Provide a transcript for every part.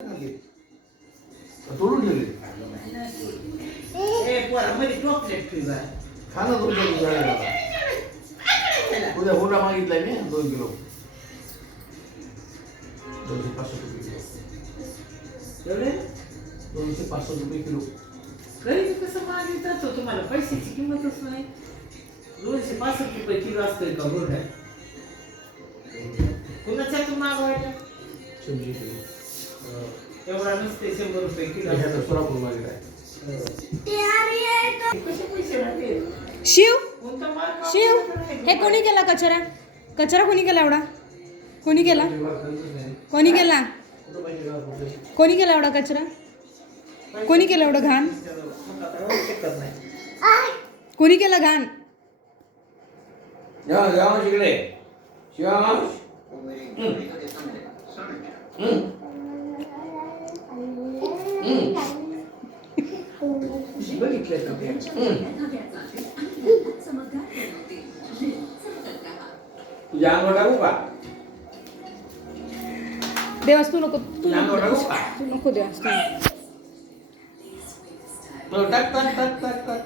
तोडून ठेवले खाना उद्या हुंडा मागितलाय मी 2 किलो 200-500 रुपये किलो एवढे 200-500 रुपये किलो गरीब कसं मागितलं तो तुम्हाला पैशाची किंमतच नाही 265 रुपये किलो असतोय का हुंडा कुणाच्या तू मागवायला 100 किलो एवढा नसते 100 रुपये किलो ह्याचा सोलापूर मागितलाय कसे पैसे राहते शिव कोणता माल शिव हे कोणी केला कचरा कचरा कोणी केला एवढा कोणी केला कोणी केला कोणी केला एवढा कचरा कोणी केला एवढा घाण कोणी केला घाण या शिकडे शिवा देवास तू नको तू टाक नको देवास तू टाक टाक टाक टाक टाक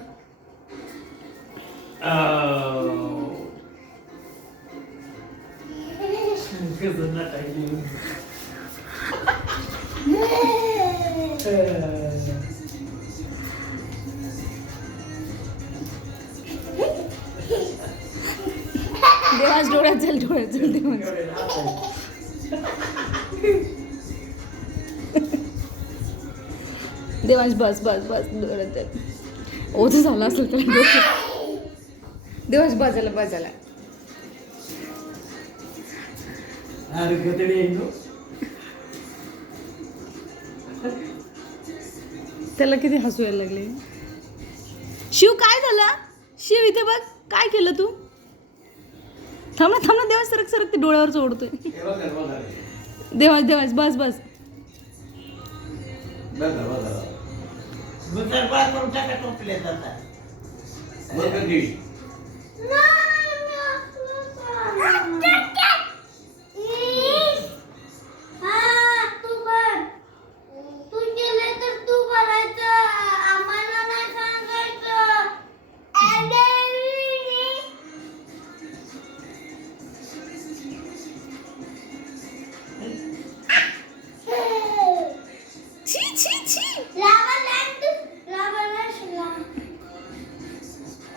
देवास डोळ्यात चल देवास देवास बस बस बस डोळ्यात चल ओझं झालं असेल तर देवास बाजाला बाजाला अरे गदडे येतो त्याला किती हसू यायला लागले शिव काय झालं शिव इथे बघ काय केलं तू थांब ना देवास सरक सरक ते डोळ्यावर चोडतोय देवास देवास बस बस गुजर बार करून टाका टोपले जातात बरं